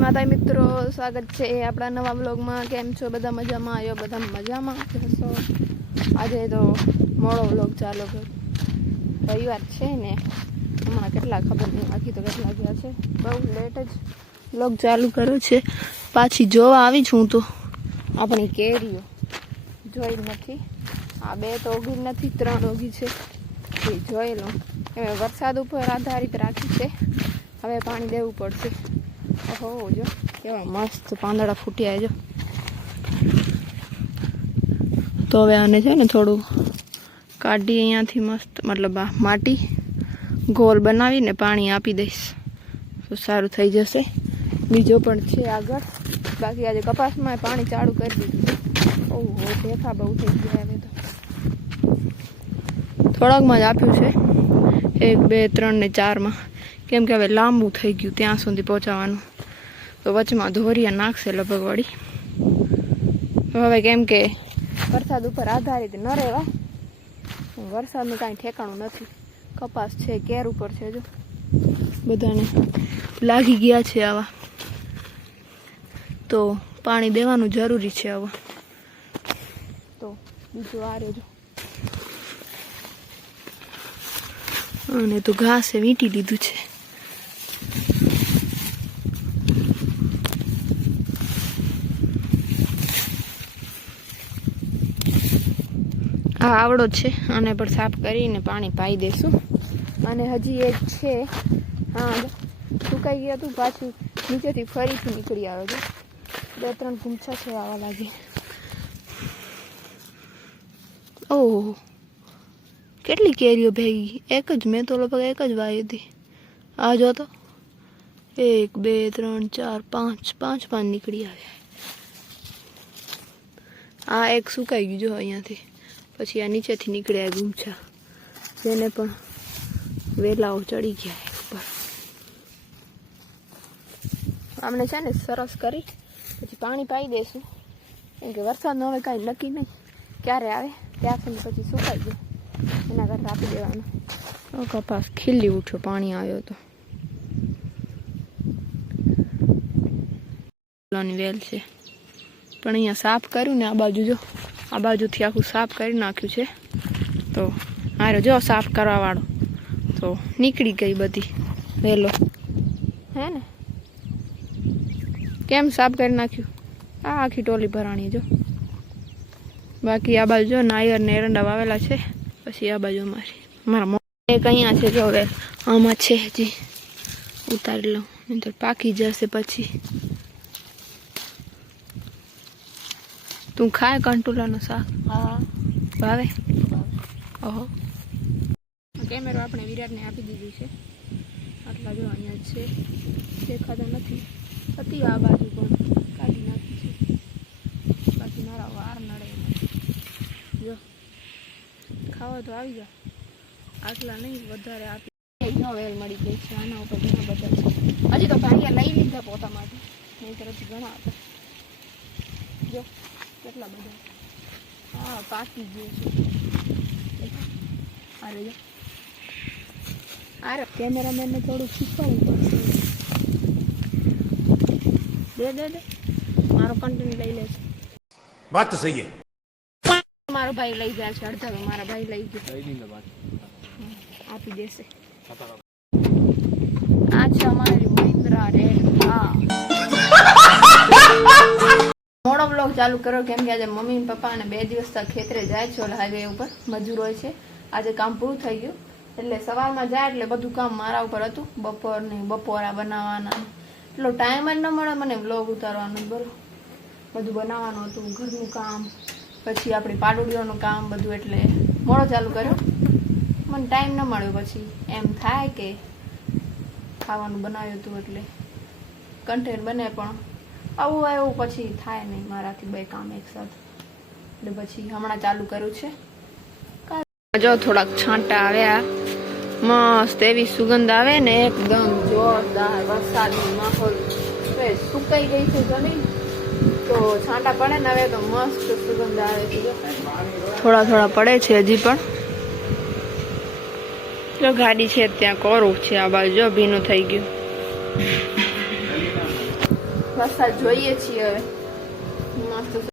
માતા મિત્રો, સ્વાગત છે આપણા નવા બ્લોગમાં કેમ છો? બધા મજામાં? આવ્યો બધા મજામાં? હશો આજે તો મોડો બ્લોગ ચાલુ રવિવાર છે ને, હમણાં કેટલા ખબર નહીં, બાકી તો કેટલા ગયા છે. બહુ લેટ જ બ્લોગ ચાલુ કર્યો છે. પાછી જોવા આવી છું તો આપણી કેરીઓ જોઈ નથી. આ બે તો ઓગી નથી, ત્રણ ઓગી છે. એ જોઈ લઉં. એમ વરસાદ ઉપર આધારિત રાખી છે. હવે પાણી દેવું પડશે. ઓહો, જો, કેવા મસ્ત પાંદડા ફૂટ્યા જો. તો હવે આને છે ને થોડું કાઢી અહીંયાથી મસ્ત, મતલબ આ માટી ગોલ બનાવીને પાણી આપી દઈશ. તો સારું થઈ જશે. બીજો પણ છે આગળ. બાકી આજે કપાસમાં પાણી ચાલુ કરી દીધું. ઓહો ઢેફા બહુ થઈ ગયા હવે તો. થોડાકમાં જ આપ્યું છે. એક, બે, ત્રણ ને ચારમાં. કેમ કે હવે લાંબુ થઈ ગયું, ત્યાં સુધી પહોંચાવાનું. તો વચમાં ધોરિયા નાખશે લગભગ વળી. હવે કેમ કે વરસાદ ઉપર આધારિત ન રહેવા. વરસાદનું કાંઈ ઠેકાણું નથી. કપાસ છે, કેર ઉપર છે જો. બધાને લાગી ગયા છે આવા. તો પાણી દેવાનું જરૂરી છે આવા. તો બીજું આ રહ્યો અને તો ઘાસે વીંટી દીધું છે. આ આવડો છે. આને પણ સાફ કરીને પાણી પાઈ દઈશું અને હજી એક છે. હા, સુકાઈ ગયા હતું. પાછું નીચેથી ફરીથી નીકળી આવે છે. બે ત્રણ ગુમછા છે આવા લાગી. ઓહ. કેટલી કેરીઓ ભેગી? એક જ મેં તો લગભગ એક જ વાવી હતી. આ જો તો. એક, બે, ત્રણ, ચાર, પાંચ પાંચ પાંચ નીકળી આવ્યા. આ એક સુકાઈ ગયું જો અહીંયાથી. પછી આ નીચેથી નીકળ્યા ગુમછા. જેને પણ વેલાઓ ચડી ગયા ઉપર. આમને છે ને સરસ કરી, પછી પાણી પાઈ દઈશું કેમ કે વરસાદનું હવે કાંઈ નક્કી નહીં. ક્યારે આવે, ત્યાં સુધી પછી સુકાઈ ગયું. એના કરતાં આપી દેવાનું. કપાસ ખીલી ઉઠ્યો, પાણી આવ્યો તો. વેલ છે. પણ અહીંયા સાફ કર્યું ને આ બાજુ જો. આ બાજુથી આખું સાફ કરી નાખ્યું છે. તો હારે જો સાફ કરવાવાળો તો નીકળી ગઈ બધી. વહેલો હે ને? કેમ સાફ કરી નાખ્યું? આ આખી ટોલી ભરાણી જો. બાકી આ બાજુ જો નાયર ને એરંડા વાવેલા છે. પછી આ બાજુ મારા મો એક અહીંયા છે જો હવે. આમાં છે હજી. ઉતારી લઉં. નહીં તો પાકી જશે પછી. તું ખાય કંટોલાનું શાક? હા. ભાવે? ઓહો. કેમેરો આપણે વિરાટને આપી દીધી છે. આટલા જો અહીંયા છે. દેખાતા નથી. હતી આ બાજુ પણ કાઢી નાખી છે. બાકી મારા વાર નડે જો. ખાવા તો આવી જા. આટલા નહીં વધારે આપી. વેલ મળી ગઈ છે. આના ઉપર ઘણા બધા છે. હજી તો ભાઈએ લઈ લીધા પોતા માટે નહીં તરફથી ઘણા હતા. જો. કેટલા બધા? હા પાકી ગયું છે. અરે કેમેરામેનને થોડું શીખવાડવું પડશે. દે દે દે. મારો કન્ટેન્ટ લઈ લેશે વાત તો સહી મારો ભાઈ લઈ ગયા છે અડધા મારા ભાઈ લઈ ગયો. આપી દેશે. આ છે અમારી મહિન્દ્રા રેડ ચાલુ કરો, કેમ કે આજે મમ્મી પપ્પા અને બે દિવસ ખેતરે જાય છે ઓલા હાઈવે ઉપર, મજૂર હોય છે. આજે કામ પૂરું થઈ ગયું. એટલે સવારમાં જાય એટલે બધું કામ મારા ઉપર હતું. બપોર ને બપોરા બનાવવાના. એટલો ટાઈમ જ ન મળે મને બ્લોગ ઉતારવાનો બોલો બધું બનાવવાનું હતું, ઘરનું કામ, પછી આપણી પાડોડીઓનું કામ બધું એટલે મોડો ચાલુ કર્યો. મને ટાઈમ ન મળ્યો પછી. એમ થાય કે ખાવાનું બનાવ્યું હતું એટલે. કન્ટેન્ટ બને પણ. આવું એવું પછી થાય નહીં મારાથી બે કામ એકસાથે એટલે પછી હમણાં ચાલુ કર્યું છે. જો થોડાક છાંટા આવ્યા. મસ્ત એવી સુગંધ આવે ને એકદમ જોરદાર વરસાદનો માહોલ. સુકાઈ ગઈ છે જમીન. તો છાંટા પડે ને હવે તો મસ્ત સુગંધ આવે છે થોડા થોડા પડે છે હજી પણ. જો ગાડી છે ત્યાં કોરું છે આ બાજુ. જો ભીનું થઈ ગયું. વરસાદ જોઈએ છીએ હવે મસ્ત